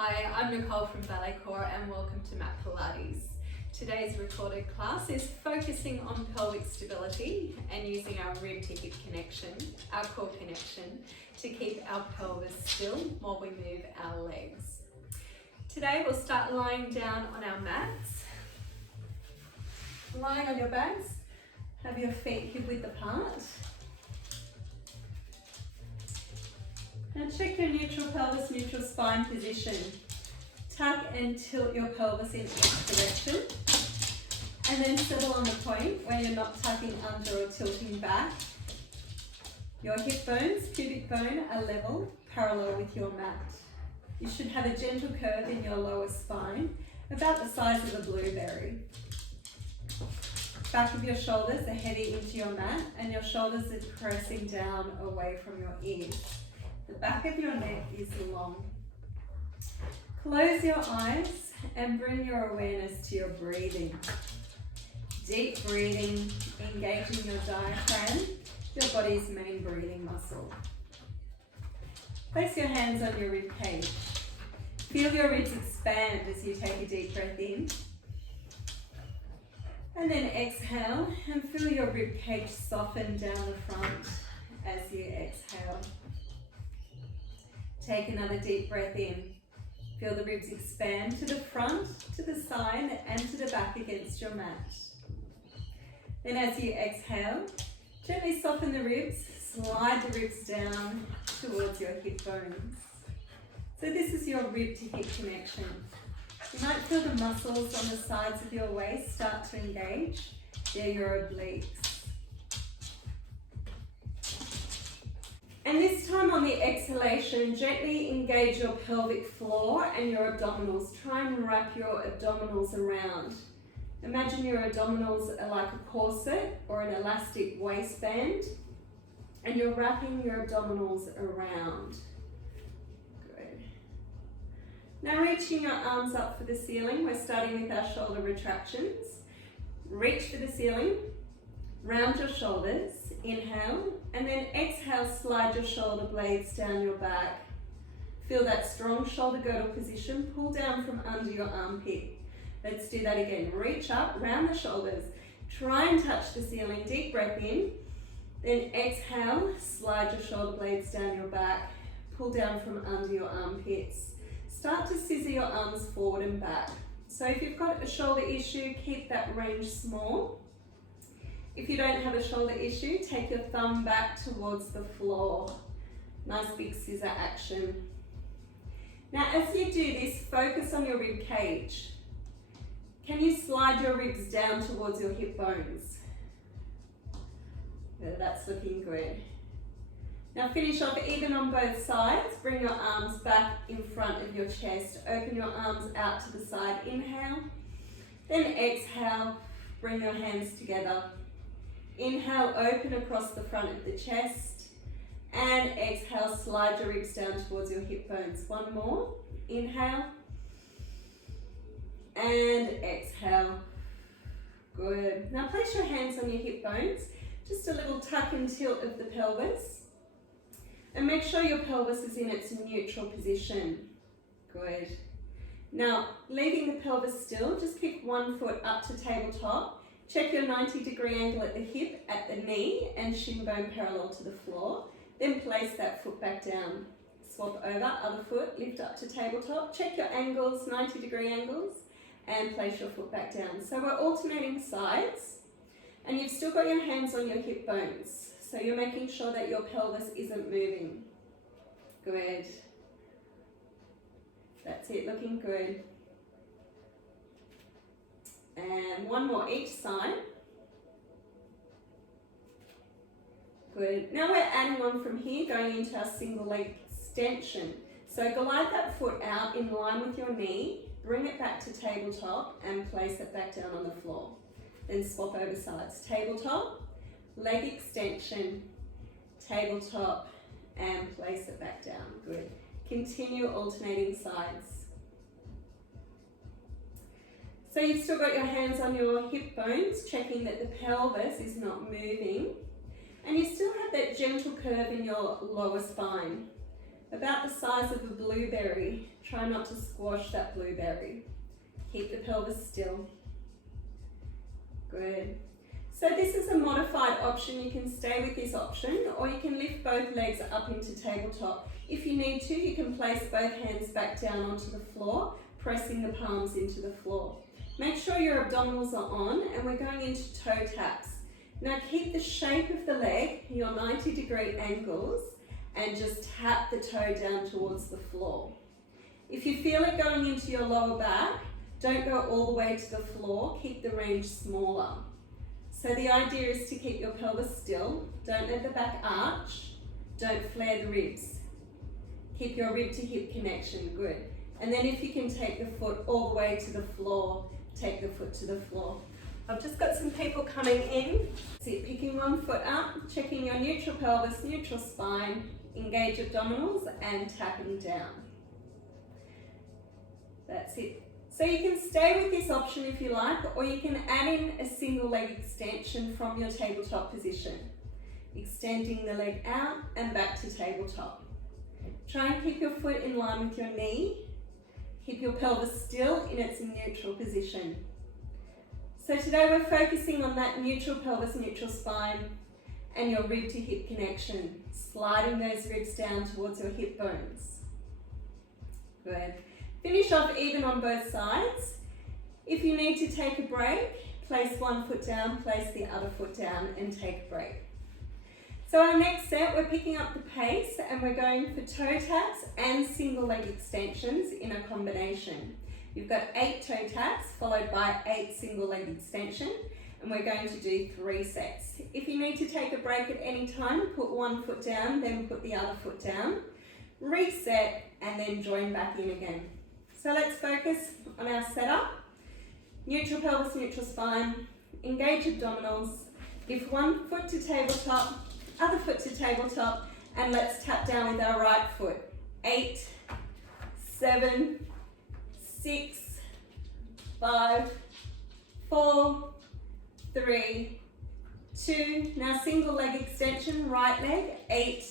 Hi, I'm Nicole from Ballet Corps and welcome to Mat Pilates. Today's recorded class is focusing on pelvic stability and using our rib to hip connection, our core connection, to keep our pelvis still while we move our legs. Today we'll start lying down on our mats. Lying on your backs, have your feet hip width apart. Now check your neutral pelvis, neutral spine position. Tuck and tilt your pelvis in each direction. And then settle on the point where you're not tucking under or tilting back. Your hip bones, pubic bone are level, parallel with your mat. You should have a gentle curve in your lower spine, about the size of a blueberry. Back of your shoulders are heavy into your mat and your shoulders are pressing down away from your ears. The back of your neck is long. Close your eyes and bring your awareness to your breathing. Deep breathing, engaging your diaphragm, your body's main breathing muscle. Place your hands on your rib cage. Feel your ribs expand as you take a deep breath in. And then exhale and feel your rib cage soften down the front as you exhale. Take another deep breath in. Feel the ribs expand to the front, to the side, and to the back against your mat. Then as you exhale, gently soften the ribs, slide the ribs down towards your hip bones. So this is your rib to hip connection. You might feel the muscles on the sides of your waist start to engage. They're your obliques. And this time on the exhalation, gently engage your pelvic floor and your abdominals. Try and wrap your abdominals around. Imagine your abdominals are like a corset or an elastic waistband, and you're wrapping your abdominals around. Good. Now reaching your arms up for the ceiling, we're starting with our shoulder retractions. Reach for the ceiling, round your shoulders, inhale, and then exhale, slide your shoulder blades down your back. Feel that strong shoulder girdle position, pull down from under your armpit. Let's do that again. Reach up, round the shoulders, try and touch the ceiling, deep breath in, then exhale, slide your shoulder blades down your back, pull down from under your armpits. Start to scissor your arms forward and back. So if you've got a shoulder issue, keep that range small. If you don't have a shoulder issue, take your thumb back towards the floor. Nice big scissor action. Now as you do this, focus on your rib cage. Can you slide your ribs down towards your hip bones? Yeah, that's looking good. Now finish off even on both sides. Bring your arms back in front of your chest. Open your arms out to the side. Inhale. Then exhale. Bring your hands together. Inhale, open across the front of the chest. And exhale, slide your ribs down towards your hip bones. One more. Inhale. And exhale. Good. Now place your hands on your hip bones. Just a little tuck and tilt of the pelvis. And make sure your pelvis is in its neutral position. Good. Now, leaving the pelvis still, just pick one foot up to tabletop. Check your 90-degree angle at the hip, at the knee, and shin bone parallel to the floor. Then place that foot back down. Swap over, other foot, lift up to tabletop. Check your angles, 90-degree angles, and place your foot back down. So we're alternating sides, and you've still got your hands on your hip bones. So you're making sure that your pelvis isn't moving. Good. That's it, looking good. And one more each side. Good. Now we're adding on from here, going into our single leg extension. So glide that foot out in line with your knee, bring it back to tabletop and place it back down on the floor. Then swap over sides. Tabletop, leg extension, tabletop, and place it back down. Good. Continue alternating sides. So you've still got your hands on your hip bones, checking that the pelvis is not moving. And you still have that gentle curve in your lower spine. about the size of a blueberry. Try not to squash that blueberry. Keep the pelvis still. Good. So this is a modified option. You can stay with this option, or you can lift both legs up into tabletop. If you need to, you can place both hands back down onto the floor, pressing the palms into the floor. Make sure your abdominals are on, and we're going into toe taps. Now keep the shape of the leg, your 90-degree angles, and just tap the toe down towards the floor. If you feel it going into your lower back, don't go all the way to the floor, keep the range smaller. So the idea is to keep your pelvis still, don't let the back arch, don't flare the ribs. Keep your rib to hip connection, good. And then if you can take the foot all the way to the floor, take the foot to the floor. I've just got some people coming in. So picking one foot up, checking your neutral pelvis, neutral spine, engage abdominals and tapping down. That's it. So you can stay with this option if you like, or you can add in a single leg extension from your tabletop position. Extending the leg out and back to tabletop. Try and keep your foot in line with your knee. Keep your pelvis still in its neutral position. So today we're focusing on that neutral pelvis, neutral spine, and your rib to hip connection, sliding those ribs down towards your hip bones. Good. Finish off even on both sides. If you need to take a break, place one foot down, place the other foot down and take a break. So our next set, we're picking up the pace and we're going for toe taps and single leg extensions in a combination. You've got 8 toe taps followed by 8 single leg extension, and we're going to do 3 sets. If you need to take a break at any time, put one foot down, then put the other foot down, reset, and then join back in again. So let's focus on our setup. Neutral pelvis, neutral spine, engage abdominals, lift one foot to tabletop, other foot to tabletop, and let's tap down with our right foot. 8, 7, 6, 5, 4, 3, 2. Now single leg extension, right leg. 8,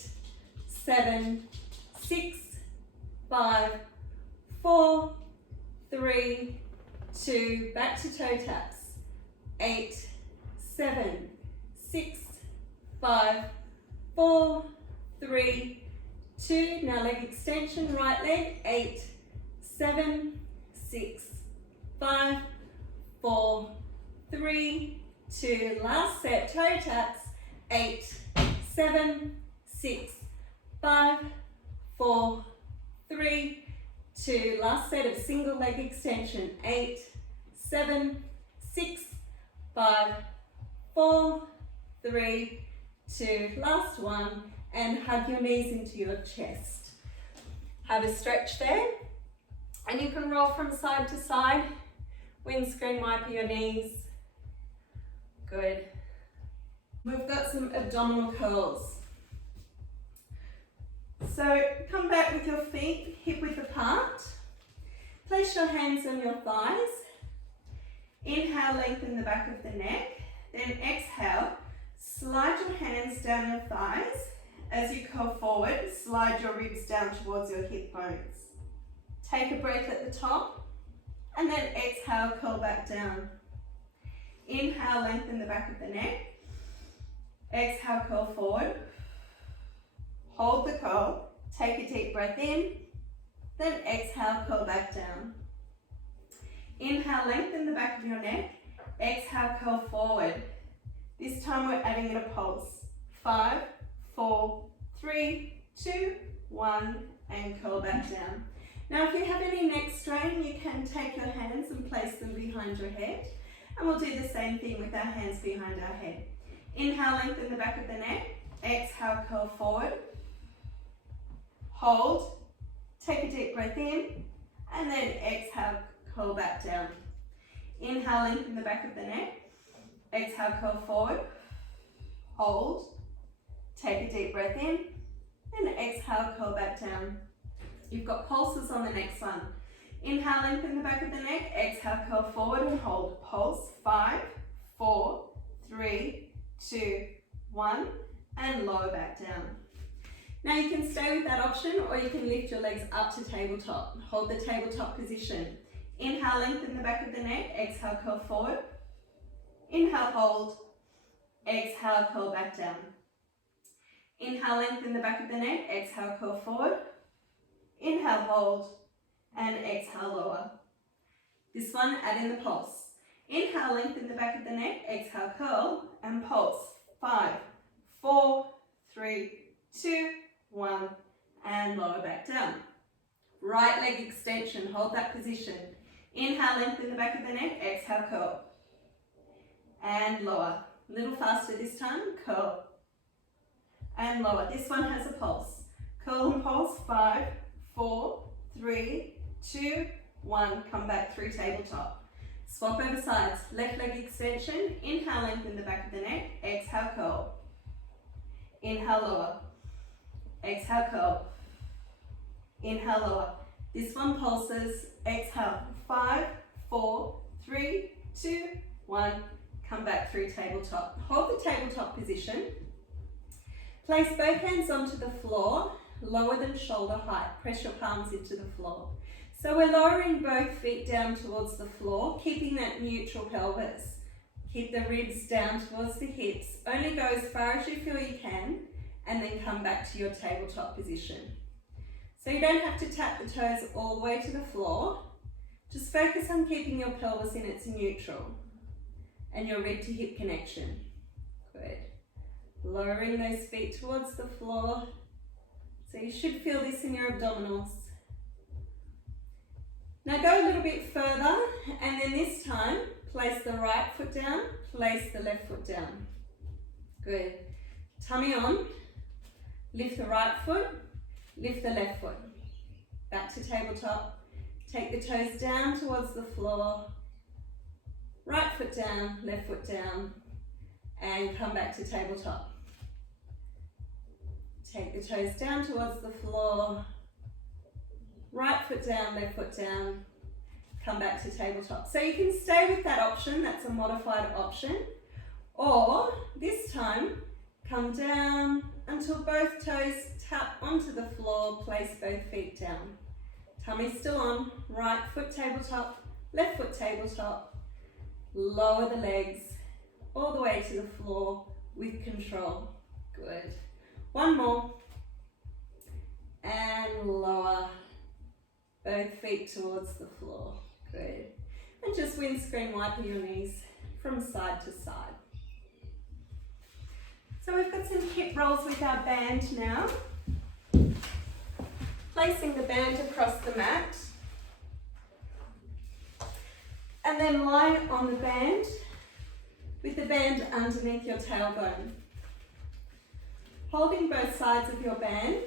7, 6, 5, 4, 3, 2. Back to toe taps. 8, 7, 6, 5, 4, 3, 2. Now leg extension, right leg. 8, 7, 6, 5, 4, 3, 2. Last set, toe taps. 8, 7, 6, 5, 4, 3, 2. Last set of single leg extension. 8, 7, 6, 5, 4, 3, 2. Last one, and hug your knees into your chest. Have a stretch there, and you can roll from side to side. Windscreen wiper your knees. Good. We've got some abdominal curls. So come back with your feet hip width apart. Place your hands on your thighs. Inhale, lengthen the back of the neck. Then exhale, slide your hands down your thighs. As you curl forward, slide your ribs down towards your hip bones. Take a breath at the top, and then exhale, curl back down. Inhale, lengthen the back of the neck. Exhale, curl forward. Hold the curl, take a deep breath in, then exhale, curl back down. Inhale, lengthen the back of your neck. Exhale, curl forward. This time we're adding in a pulse. 5, 4, 3, 2, 1, and curl back down. Now if you have any neck strain, you can take your hands and place them behind your head. And we'll do the same thing with our hands behind our head. Inhale, lengthen the back of the neck. Exhale, curl forward. Hold. Take a deep breath in. And then exhale, curl back down. Inhale, lengthen the back of the neck. Exhale, curl forward. Hold. Take a deep breath in. And exhale, curl back down. You've got pulses on the next one. Inhale, lengthen the back of the neck. Exhale, curl forward and hold. Pulse. 5, 4, 3, 2, 1, and lower back down. Now you can stay with that option, or you can lift your legs up to tabletop. Hold the tabletop position. Inhale, lengthen the back of the neck. Exhale, curl forward. Inhale, hold. Exhale, curl back down. Inhale, lengthen the back of the neck. Exhale, curl forward. Inhale, hold. And exhale, lower. This one, add in the pulse. Inhale, lengthen the back of the neck. Exhale, curl and pulse. 5, 4, 3, 2, 1, and lower back down. Right leg extension, hold that position. Inhale, lengthen the back of the neck. Exhale, curl. And lower. A little faster this time, curl. And lower. This one has a pulse. Curl and pulse, 5, 4, 3, 2, 1. Come back through tabletop. Swap over sides. Left leg extension. Inhale, lengthen the back of the neck. Exhale, curl. Inhale, lower. Exhale, curl. Inhale, lower. This one pulses. Exhale. 5, 4, 3, 2, 1. Come back through tabletop. Hold the tabletop position. Place both hands onto the floor, lower than shoulder height. Press your palms into the floor. So we're lowering both feet down towards the floor, keeping that neutral pelvis. Keep the ribs down towards the hips. Only go as far as you feel you can, and then come back to your tabletop position. So you don't have to tap the toes all the way to the floor. Just focus on keeping your pelvis in its neutral and your rib to hip connection. Good. Lowering those feet towards the floor. So you should feel this in your abdominals. Now go a little bit further, and then this time, place the right foot down, place the left foot down. Good. Tummy on. Lift the right foot, lift the left foot. Back to tabletop. Take the toes down towards the floor. Right foot down, left foot down, and come back to tabletop. Take the toes down towards the floor. Right foot down, left foot down, come back to tabletop. So you can stay with that option, that's a modified option. Or this time, come down until both toes tap onto the floor, place both feet down. Tummy still on, right foot tabletop, left foot tabletop. Lower the legs all the way to the floor with control. Good. One more. And lower both feet towards the floor. Good. And just windscreen wiping your knees from side to side. So we've got some hip rolls with our band now. Placing the band across the mat. And then lie on the band with the band underneath your tailbone. Holding both sides of your band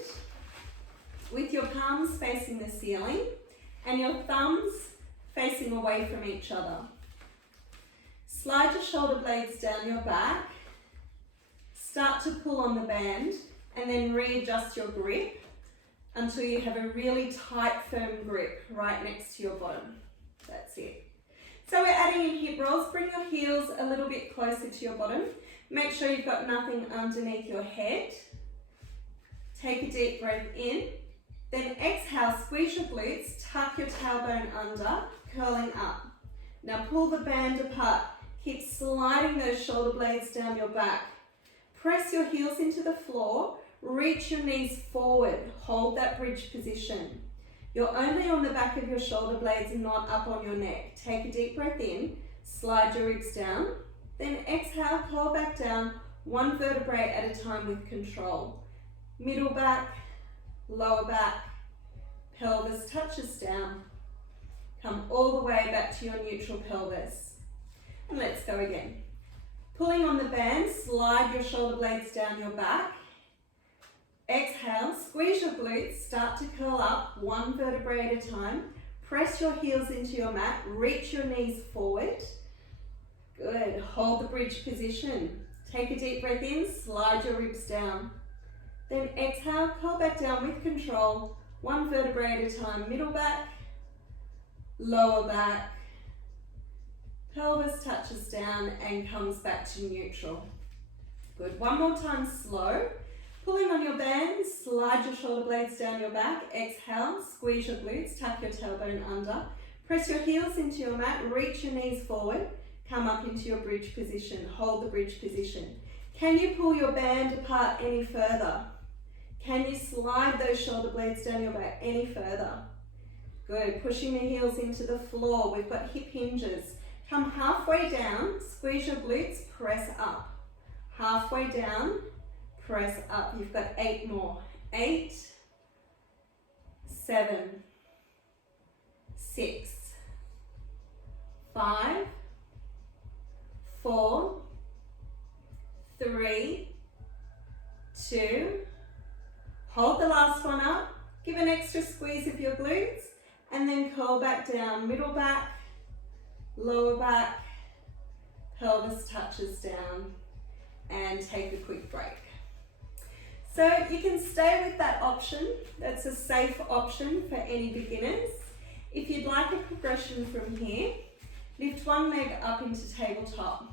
with your palms facing the ceiling and your thumbs facing away from each other. Slide your shoulder blades down your back. Start to pull on the band and then readjust your grip until you have a really tight, firm grip right next to your bottom. That's it. So we're adding in hip rolls. Bring your heels a little bit closer to your bottom. Make sure you've got nothing underneath your head. Take a deep breath in. Then exhale, squeeze your glutes, tuck your tailbone under, curling up. Now pull the band apart. Keep sliding those shoulder blades down your back. Press your heels into the floor. Reach your knees forward. Hold that bridge position. You're only on the back of your shoulder blades and not up on your neck. Take a deep breath in, slide your ribs down, then exhale, curl back down, one vertebrae at a time with control. Middle back, lower back, pelvis touches down. Come all the way back to your neutral pelvis. And let's go again. Pulling on the band, slide your shoulder blades down your back. Exhale, squeeze your glutes, start to curl up, one vertebrae at a time. Press your heels into your mat, reach your knees forward. Good, hold the bridge position. Take a deep breath in, slide your ribs down. Then exhale, curl back down with control, one vertebrae at a time. Middle back, lower back, pelvis touches down and comes back to neutral. Good, one more time slow. Pulling on your band, slide your shoulder blades down your back. Exhale, squeeze your glutes, tuck your tailbone under. Press your heels into your mat, reach your knees forward. Come up into your bridge position. Hold the bridge position. Can you pull your band apart any further? Can you slide those shoulder blades down your back any further? Good. Pushing the heels into the floor. We've got hip hinges. Come halfway down, squeeze your glutes, press up. Halfway down, press up. You've got 8 more. 8, 7, 6, 5, 4, 3, 2, hold the last one up, give an extra squeeze of your glutes, and then curl back down, middle back, lower back, pelvis touches down, and take a quick break. So you can stay with that option. That's a safe option for any beginners. If you'd like a progression from here, lift one leg up into tabletop.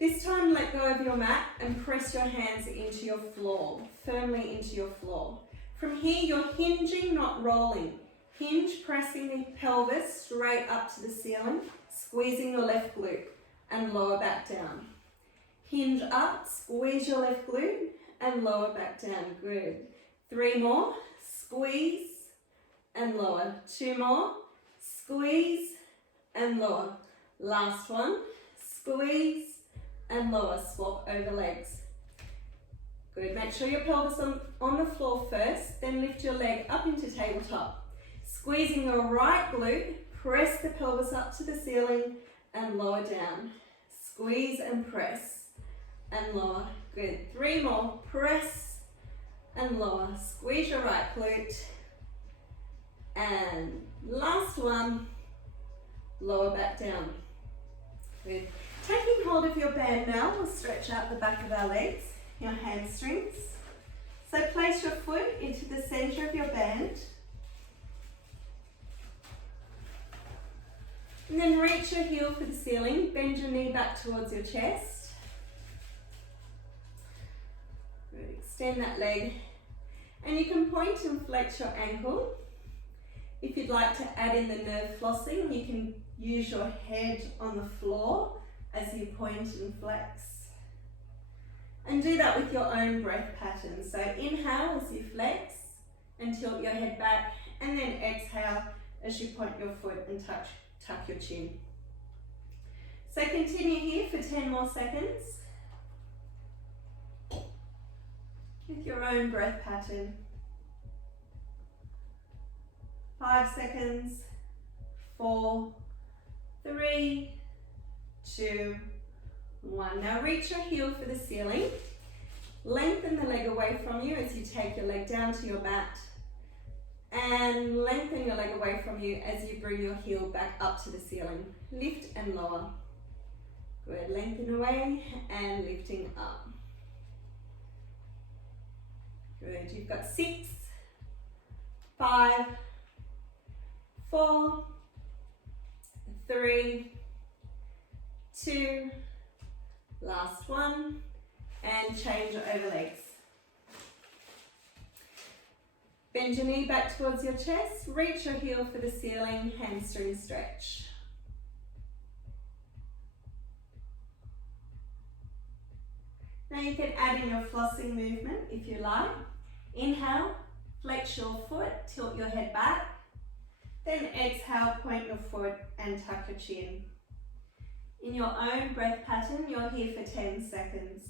This time let go of your mat and press your hands into your floor, firmly into your floor. From here you're hinging, not rolling. Hinge, pressing the pelvis straight up to the ceiling, squeezing your left glute and lower back down. Hinge up, squeeze your left glute and lower back down. Good. 3 more, squeeze and lower. 2 more, squeeze and lower. Last one, squeeze and lower. Swap over legs. Good. Make sure your pelvis on the floor first, then lift your leg up into tabletop. Squeezing your right glute, press the pelvis up to the ceiling and lower down. Squeeze and press and lower. Good. 3 more, press and lower. Squeeze your right glute. And last one, lower back down. Good. Taking hold of your band now, we'll stretch out the back of our legs, your hamstrings. So place your foot into the center of your band. And then reach your heel for the ceiling, bend your knee back towards your chest. Good. Extend that leg. And you can point and flex your ankle. If you'd like to add in the nerve flossing, you can use your head on the floor as you point and flex. And do that with your own breath pattern. So inhale as you flex and tilt your head back, and then exhale as you point your foot and tuck your chin. So continue here for 10 more seconds with your own breath pattern. 5 seconds, 4, 3, 2, 1. Now reach your heel for the ceiling. Lengthen the leg away from you as you take your leg down to your mat. And lengthen your leg away from you as you bring your heel back up to the ceiling. Lift and lower. Good. Lengthen away and lifting up. Good. You've got 6, 5, 4, 3, 2, last one, and change over legs. Bend your knee back towards your chest, reach your heel for the ceiling, hamstring stretch. Now you can add in your flossing movement if you like. Inhale, flex your foot, tilt your head back. Then exhale, point your foot and tuck your chin. In your own breath pattern, you're here for 10 seconds.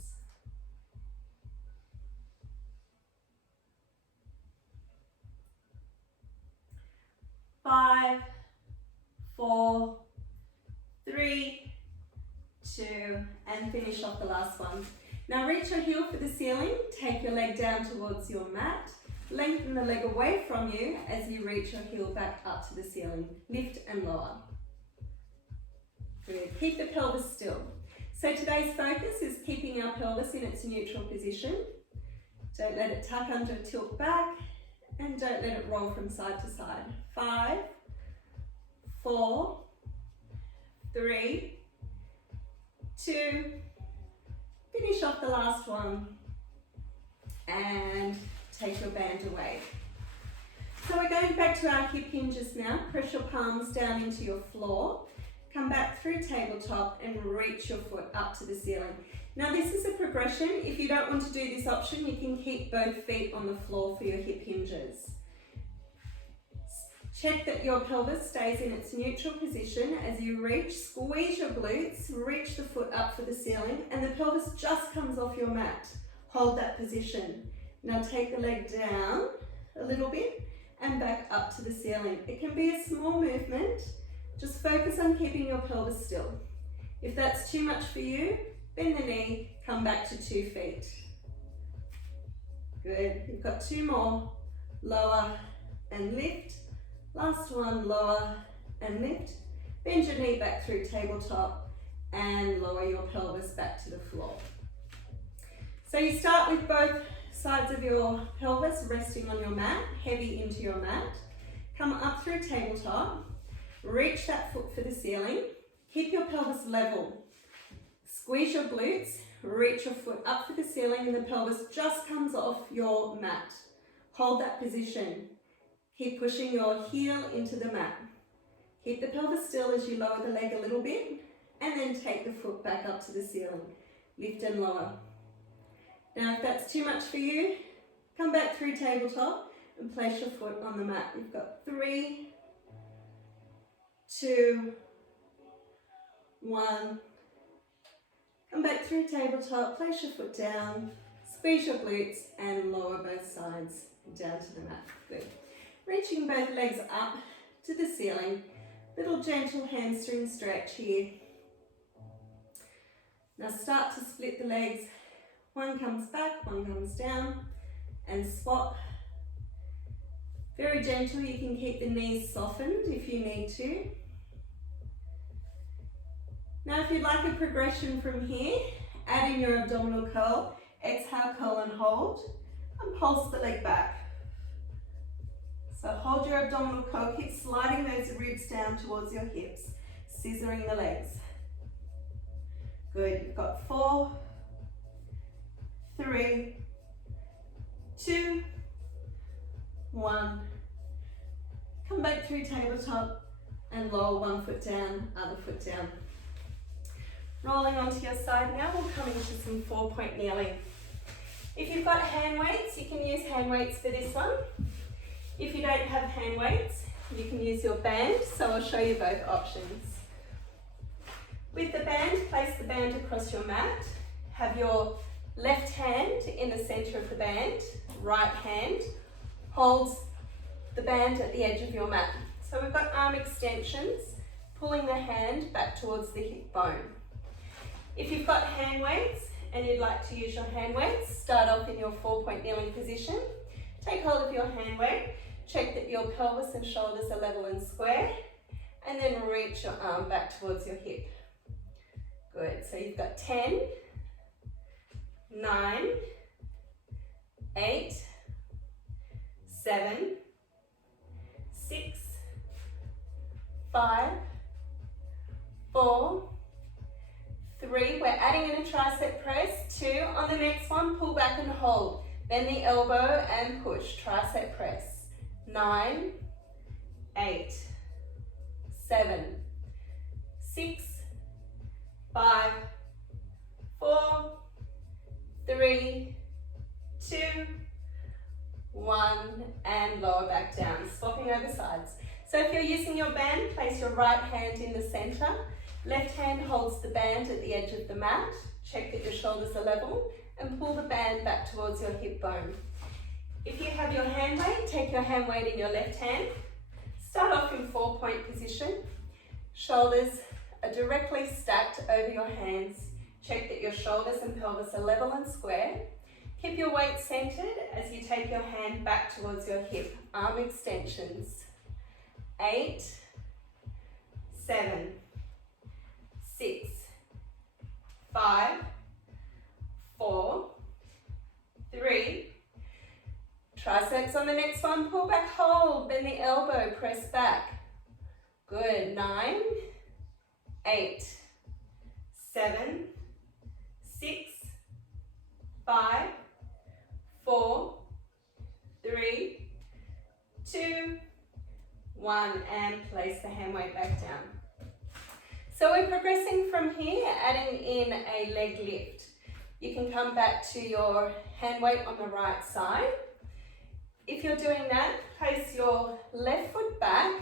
Five, 4, 3, 2, and finish off the last one. Now reach your heel for the ceiling, take your leg down towards your mat, lengthen the leg away from you as you reach your heel back up to the ceiling. Lift and lower. Good. Keep the pelvis still. So today's focus is keeping our pelvis in its neutral position. Don't let it tuck under, tilt back, and don't let it roll from side to side. 5, 4, 3, 2, finish off the last one, and take your band away. So we're going back to our hip hinges now. Press your palms down into your floor. Come back through tabletop and reach your foot up to the ceiling. Now this is a progression. If you don't want to do this option, you can keep both feet on the floor for your hip hinges. Check that your pelvis stays in its neutral position as you reach, squeeze your glutes, reach the foot up for the ceiling, and the pelvis just comes off your mat. Hold that position. Now take the leg down a little bit and back up to the ceiling. It can be a small movement. Just focus on keeping your pelvis still. If that's too much for you, bend the knee, come back to 2 feet. Good, you've got 2 more. Lower and lift. Last one, lower and lift. Bend your knee back through tabletop and lower your pelvis back to the floor. So you start with both sides of your pelvis resting on your mat, heavy into your mat. Come up through tabletop, reach that foot for the ceiling. Keep your pelvis level. Squeeze your glutes, reach your foot up for the ceiling and the pelvis just comes off your mat. Hold that position. Keep pushing your heel into the mat. Keep the pelvis still as you lower the leg a little bit and then take the foot back up to the ceiling. Lift and lower. Now if that's too much for you, come back through tabletop and place your foot on the mat. You've got 3, 2, 1. Come back through tabletop, place your foot down, squeeze your glutes and lower both sides down to the mat. Good. Reaching both legs up to the ceiling. Little gentle hamstring stretch here. Now start to split the legs. One comes back, one comes down, and swap. Very gentle, you can keep the knees softened if you need to. Now if you'd like a progression from here, add in your abdominal curl, exhale, curl and hold, and pulse the leg back. So hold your abdominal curl, keep sliding those ribs down towards your hips, scissoring the legs. Good, you've got 4, 3, 2, 1. Come back through tabletop and lower one foot down, other foot down. Rolling onto your side now, we'll come into some 4-point kneeling. If you've got hand weights, you can use hand weights for this one. If you don't have hand weights, you can use your band, so I'll show you both options. With the band, place the band across your mat. Have your left hand in the center of the band, right hand holds the band at the edge of your mat. So we've got arm extensions, pulling the hand back towards the hip bone. If you've got hand weights and you'd like to use your hand weights, start off in your 4-point kneeling position. Take hold of your hand weight, check that your pelvis and shoulders are level and square, and then reach your arm back towards your hip. Good, so you've got 10, 9, 8, 7, 6, 5, 4, 3, we're adding in a tricep press, 2, on the next one, pull back and hold, bend the elbow and push, tricep press, 9, 8, 7, 6, 5, 4, 3, 2, 1, and lower back down, swapping over sides. So if you're using your band, place your right hand in the center, left hand holds the band at the edge of the mat, check that your shoulders are level, and pull the band back towards your hip bone. If you have your hand weight, take your hand weight in your left hand, start off in 4-point position, shoulders are directly stacked over your hands, check that your shoulders and pelvis are level and square. Keep your weight centered as you take your hand back towards your hip, arm extensions. 8, 7, 6, 5, 4, 3, triceps on the next one, pull back, hold, bend the elbow, press back. Good, 9, 8, 7, 6, 5, 4, 3, 2, 1, and place the hand weight back down. So we're progressing from here, adding in a leg lift. You can come back to your hand weight on the right side. If you're doing that, place your left foot back,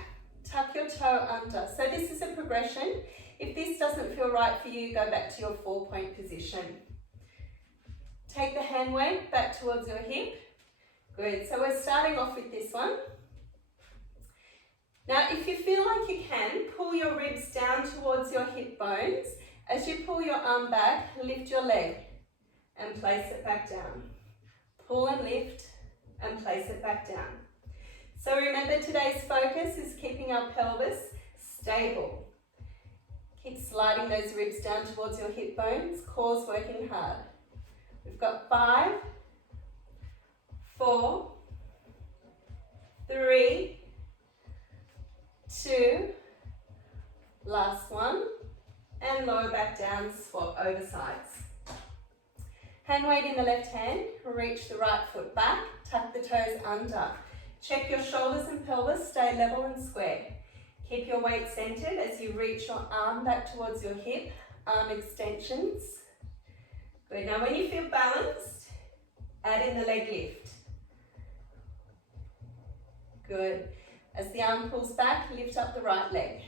tuck your toe under. So this is a progression. If this doesn't feel right for you, go back to your 4-point position. Take the hand weight back towards your hip. Good, so we're starting off with this one. Now, if you feel like you can, pull your ribs down towards your hip bones. As you pull your arm back, lift your leg and place it back down. Pull and lift and place it back down. So remember, today's focus is keeping our pelvis stable. Keep sliding those ribs down towards your hip bones, core's working hard. We've got 5, 4, 3, 2, last one, and lower back down, swap over sides. Hand weight in the left hand, reach the right foot back, tuck the toes under. Check your shoulders and pelvis, stay level and square. Keep your weight centered as you reach your arm back towards your hip, arm extensions. Good, now when you feel balanced, add in the leg lift. Good. As the arm pulls back, lift up the right leg.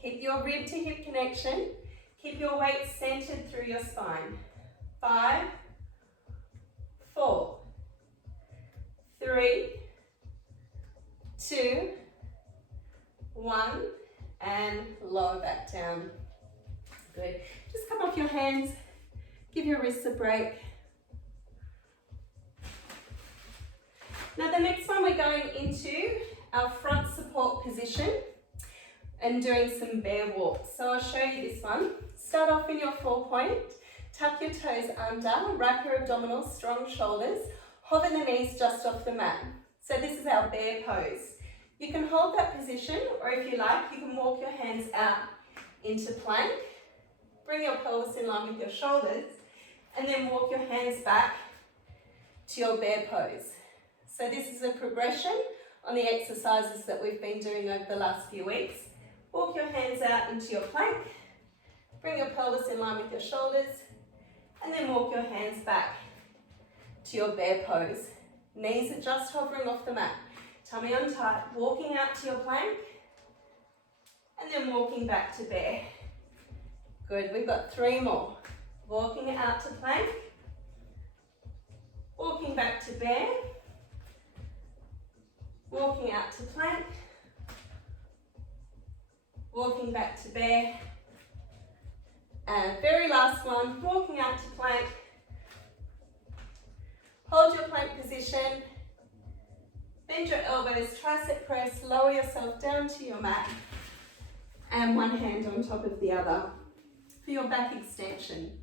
Keep your rib to hip connection. Keep your weight centered through your spine. 5, 4, 3, 2, 1, and lower back down. Good. Just come off your hands. Give your wrists a break. Now the next one, we're going into our front support position and doing some bear walks. So I'll show you this one. Start off in your 4-point, tuck your toes under, wrap your abdominals, strong shoulders, hover the knees just off the mat. So this is our bear pose. You can hold that position, or if you like, you can walk your hands out into plank, bring your pelvis in line with your shoulders, and then walk your hands back to your bear pose. So this is a progression on the exercises that we've been doing over the last few weeks. Walk your hands out into your plank, bring your pelvis in line with your shoulders, and then walk your hands back to your bear pose. Knees are just hovering off the mat. Tummy on tight, walking out to your plank, and then walking back to bear. Good, we've got 3 more. Walking out to plank, walking back to bear, walking out to plank, walking back to bear, and very last one, walking out to plank. Hold your plank position, bend your elbows, tricep press, lower yourself down to your mat, and one hand on top of the other for your back extension.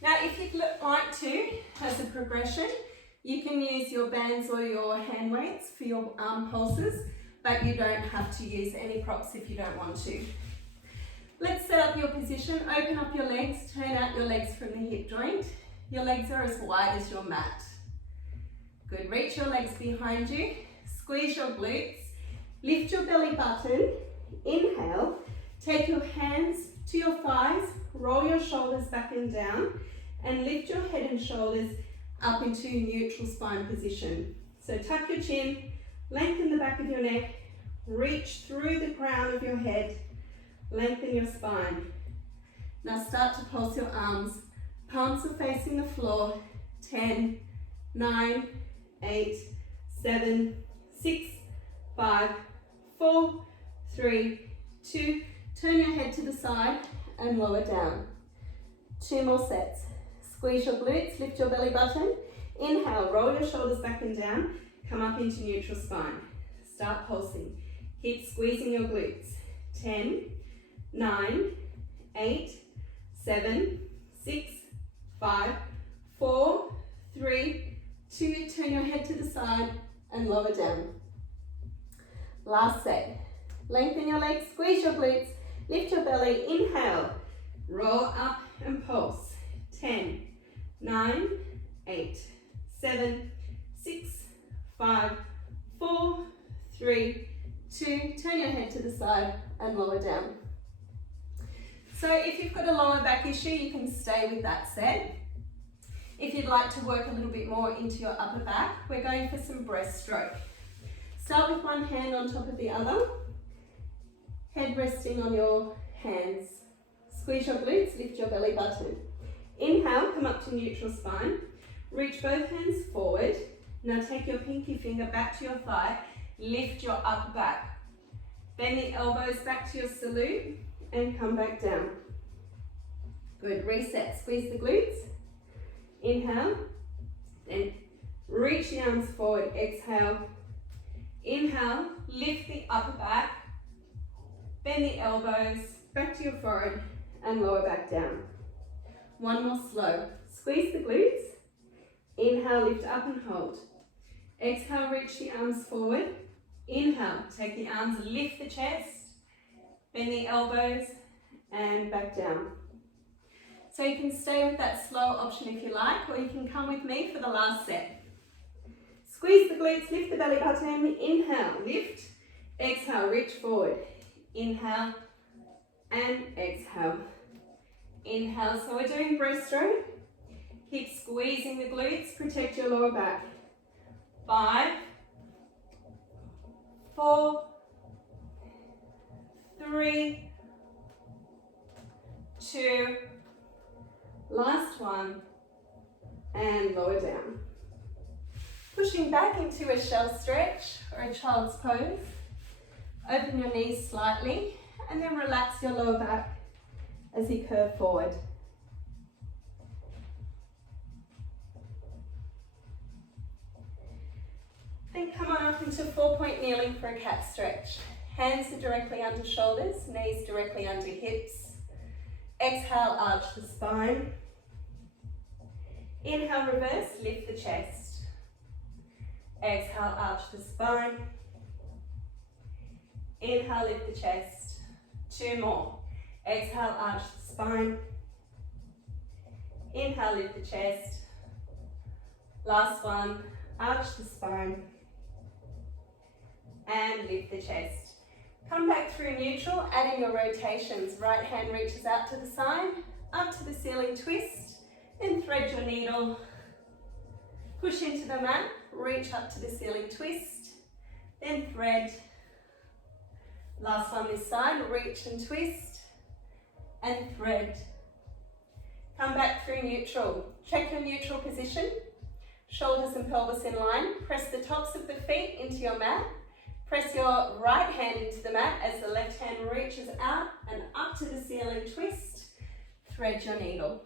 Now, if you'd like to, as a progression, you can use your bands or your hand weights for your arm pulses, but you don't have to use any props if you don't want to. Let's set up your position, open up your legs, turn out your legs from the hip joint. Your legs are as wide as your mat. Good, reach your legs behind you, squeeze your glutes, lift your belly button, inhale, take your hands to your thighs, roll your shoulders back and down, and lift your head and shoulders up into neutral spine position. So tuck your chin, lengthen the back of your neck, reach through the crown of your head, lengthen your spine. Now start to pulse your arms. Palms are facing the floor. 10, 9, 8, 7, 6, 5, 4, 3, 2. Turn your head to the side and lower down. 2 more sets. Squeeze your glutes, lift your belly button. Inhale, roll your shoulders back and down. Come up into neutral spine. Start pulsing. Keep squeezing your glutes. 10, 9, 8, 7, 6, 5, 4, 3, 2. Turn your head to the side and lower down. Last set. Lengthen your legs, squeeze your glutes, lift your belly. Inhale, roll up and pulse. 10, 9, 8, 7, 6, 5, 4, 3, 2. Turn your head to the side and lower down. So if you've got a lower back issue, you can stay with that set. If you'd like to work a little bit more into your upper back, we're going for some breaststroke. Start with one hand on top of the other, head resting on your hands. Squeeze your glutes, lift your belly button. Inhale, come up to neutral spine. Reach both hands forward. Now take your pinky finger back to your thigh, lift your upper back. Bend the elbows back to your salute and come back down. Good, reset, squeeze the glutes. Inhale, then reach the arms forward, exhale. Inhale, lift the upper back, bend the elbows back to your forehead and lower back down. One more slow. Squeeze the glutes. Inhale, lift up and hold. Exhale, reach the arms forward. Inhale, take the arms, lift the chest, bend the elbows and back down. So you can stay with that slow option if you like, or you can come with me for the last set. Squeeze the glutes, lift the belly button. Inhale, lift. Exhale, reach forward. Inhale and exhale. Inhale, so we're doing breaststroke. Keep squeezing the glutes, protect your lower back. 5, 4, 3, 2, last one, and lower down. Pushing back into a shell stretch or a child's pose. Open your knees slightly and then relax your lower back as you curve forward. Then come on up into 4-point kneeling for a cat stretch. Hands are directly under shoulders, knees directly under hips. Exhale, arch the spine. Inhale, reverse, lift the chest. Exhale, arch the spine. Inhale, lift the chest. 2 more. Exhale, arch the spine. Inhale, lift the chest. Last one, arch the spine. And lift the chest. Come back through neutral, add in your rotations. Right hand reaches out to the side, up to the ceiling twist, then thread your needle. Push into the mat, reach up to the ceiling twist, then thread. Last one this side, reach and twist, and thread. Come back through neutral. Check your neutral position. Shoulders and pelvis in line. Press the tops of the feet into your mat. Press your right hand into the mat as the left hand reaches out and up to the ceiling twist. Thread your needle.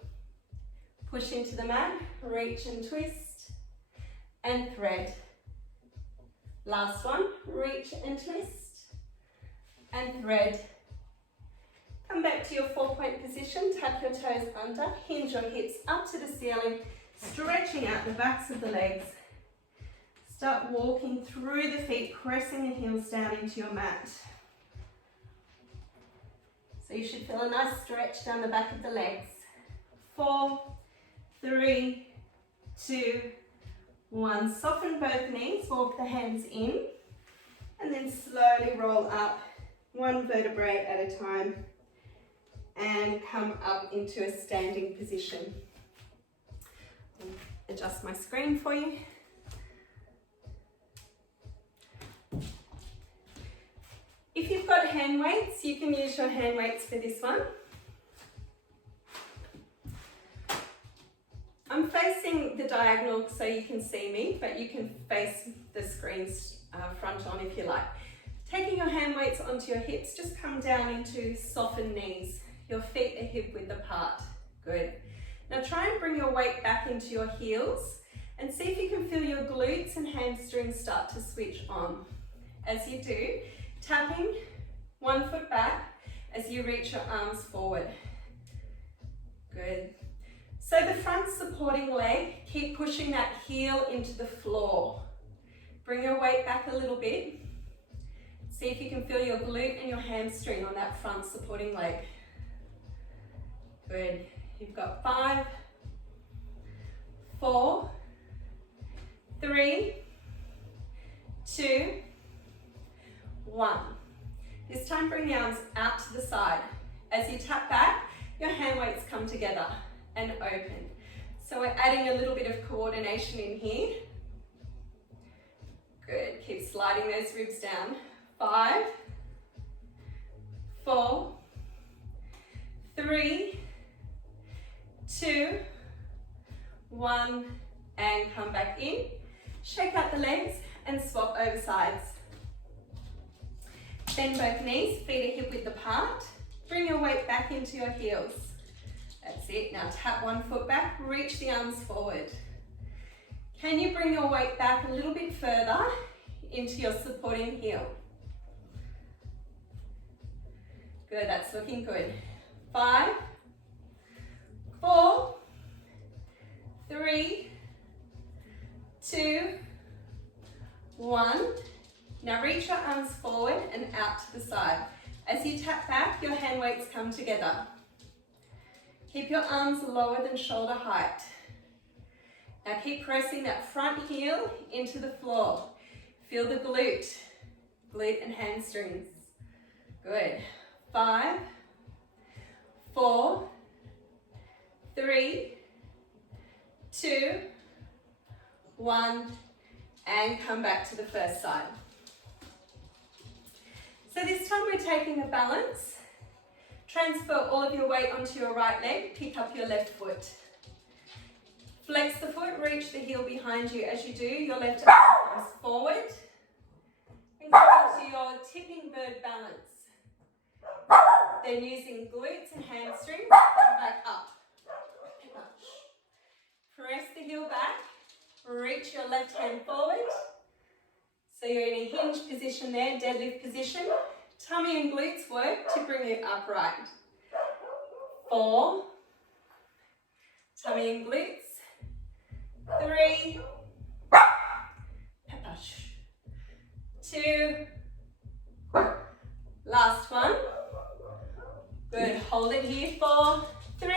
Push into the mat, reach and twist, and thread. Last one, reach and twist, and thread. Come back to your 4-point position, tuck your toes under, hinge your hips up to the ceiling, stretching out the backs of the legs. Start walking through the feet, pressing the heels down into your mat. So you should feel a nice stretch down the back of the legs. 4, 3, 2, 1. Soften both knees, walk the hands in, and then slowly roll up, 1 vertebrae at a time, and come up into a standing position. I'll adjust my screen for you. If you've got hand weights, you can use your hand weights for this one. I'm facing the diagonal so you can see me, but you can face the screen's front on if you like. Taking your hand weights onto your hips, just come down into softened knees. Your feet are hip width apart. Good. Now try and bring your weight back into your heels and see if you can feel your glutes and hamstrings start to switch on. As you do, tapping 1 foot back as you reach your arms forward. Good. So the front supporting leg, keep pushing that heel into the floor. Bring your weight back a little bit. See if you can feel your glute and your hamstring on that front supporting leg. Good. You've got 5, 4, 3, 2, 1. This time bring the arms out to the side. As you tap back, your hand weights come together and open. So we're adding a little bit of coordination in here. Good, keep sliding those ribs down. 5, 4, 3, 2, 1, and come back in. Shake out the legs and swap over sides. Bend both knees, feet are hip width apart. Bring your weight back into your heels. That's it. Now tap one foot back, reach the arms forward. Can you bring your weight back a little bit further into your supporting heel? Good, that's looking good. 5, 4, 3, 2, 1. Now reach your arms forward and out to the side. As you tap back, your hand weights come together. Keep your arms lower than shoulder height. Now keep pressing that front heel into the floor. Feel the glute and hamstrings. Good. 5, 4, 3, 2, 1, and come back to the first side. So this time we're taking a balance. Transfer all of your weight onto your right leg, pick up your left foot. Flex the foot, reach the heel behind you. As you do, your left arm comes forward and come into your tipping bird balance. Then using glutes and hamstrings, come back up. Press the heel back, reach your left hand forward. So you're in a hinge position there, deadlift position. Tummy and glutes work to bring you upright. 4, tummy and glutes. 3, 2, last one. Good, hold it here. 4, 3,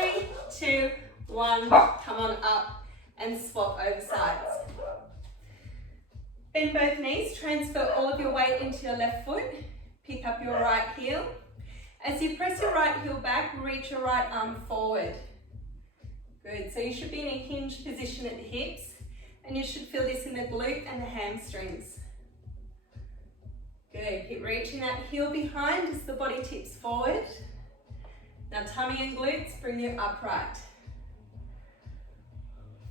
2, 1. Come on up and swap over sides. Bend both knees, transfer all of your weight into your left foot. Pick up your right heel. As you press your right heel back, reach your right arm forward. Good, so you should be in a hinge position at the hips, and you should feel this in the glute and the hamstrings. Good, keep reaching that heel behind as the body tips forward. Now tummy and glutes bring you upright.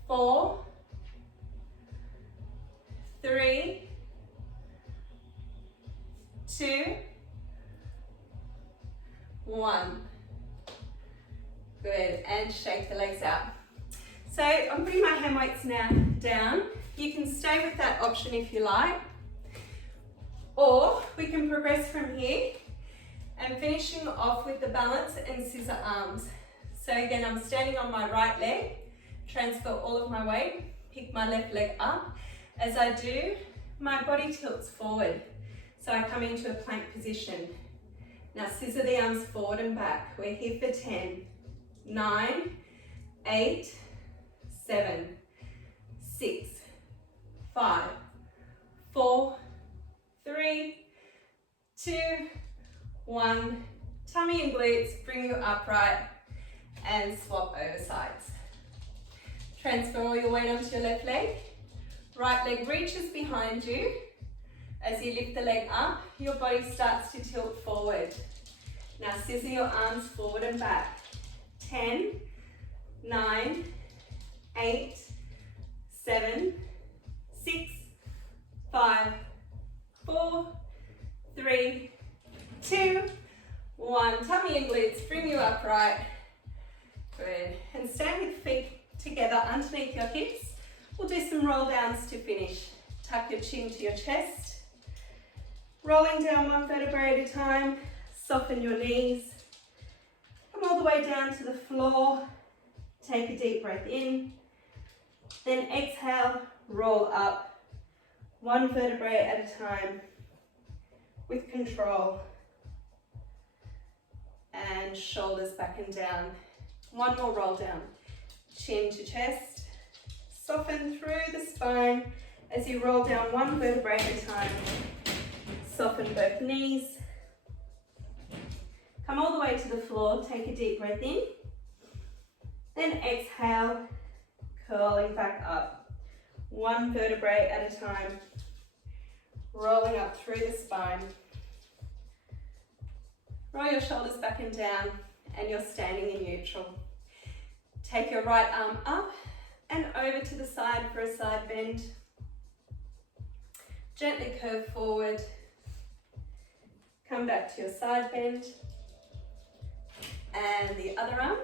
4, 3, 2, 1. Good, and shake the legs out. So I'm putting my hand weights now down. You can stay with that option if you like, or we can progress from here and finishing off with the balance and scissor arms. So again, I'm standing on my right leg, transfer all of my weight, pick my left leg up. As I do, my body tilts forward. So I come into a plank position. Now scissor the arms forward and back. We're here for 10, 9, 8, 7, 6, 5, 4, 3, 2, 1. Tummy and glutes bring you upright and swap over sides. Transfer all your weight onto your left leg. Right leg reaches behind you. As you lift the leg up, your body starts to tilt forward. Now scissor your arms forward and back. 10, 9, 8, 7, 6, 5, 4, 3, 2, 1. Tummy and glutes bring you upright. Good. And stand with feet together underneath your hips. We'll do some roll downs to finish. Tuck your chin to your chest. Rolling down one vertebrae at a time. Soften your knees. Come all the way down to the floor. Take a deep breath in. Then exhale, roll up. One vertebrae at a time. With control. And shoulders back and down. One more roll down. Chin to chest. Soften through the spine as you roll down one vertebrae at a time. Soften both knees. Come all the way to the floor, take a deep breath in. Then exhale, curling back up. One vertebrae at a time. Rolling up through the spine. Roll your shoulders back and down, and you're standing in neutral. Take your right arm up and over to the side for a side bend. Gently curve forward. Come back to your side bend. And the other arm.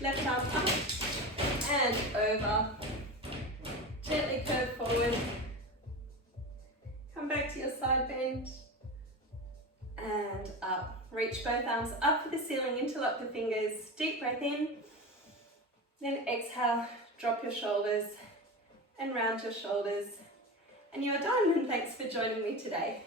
Left arm up and over. Gently curve forward. Come back to your side bend. And up. Reach both arms up for the ceiling, interlock the fingers. Deep breath in. Then exhale, drop your shoulders and round your shoulders. And you're done, and thanks for joining me today.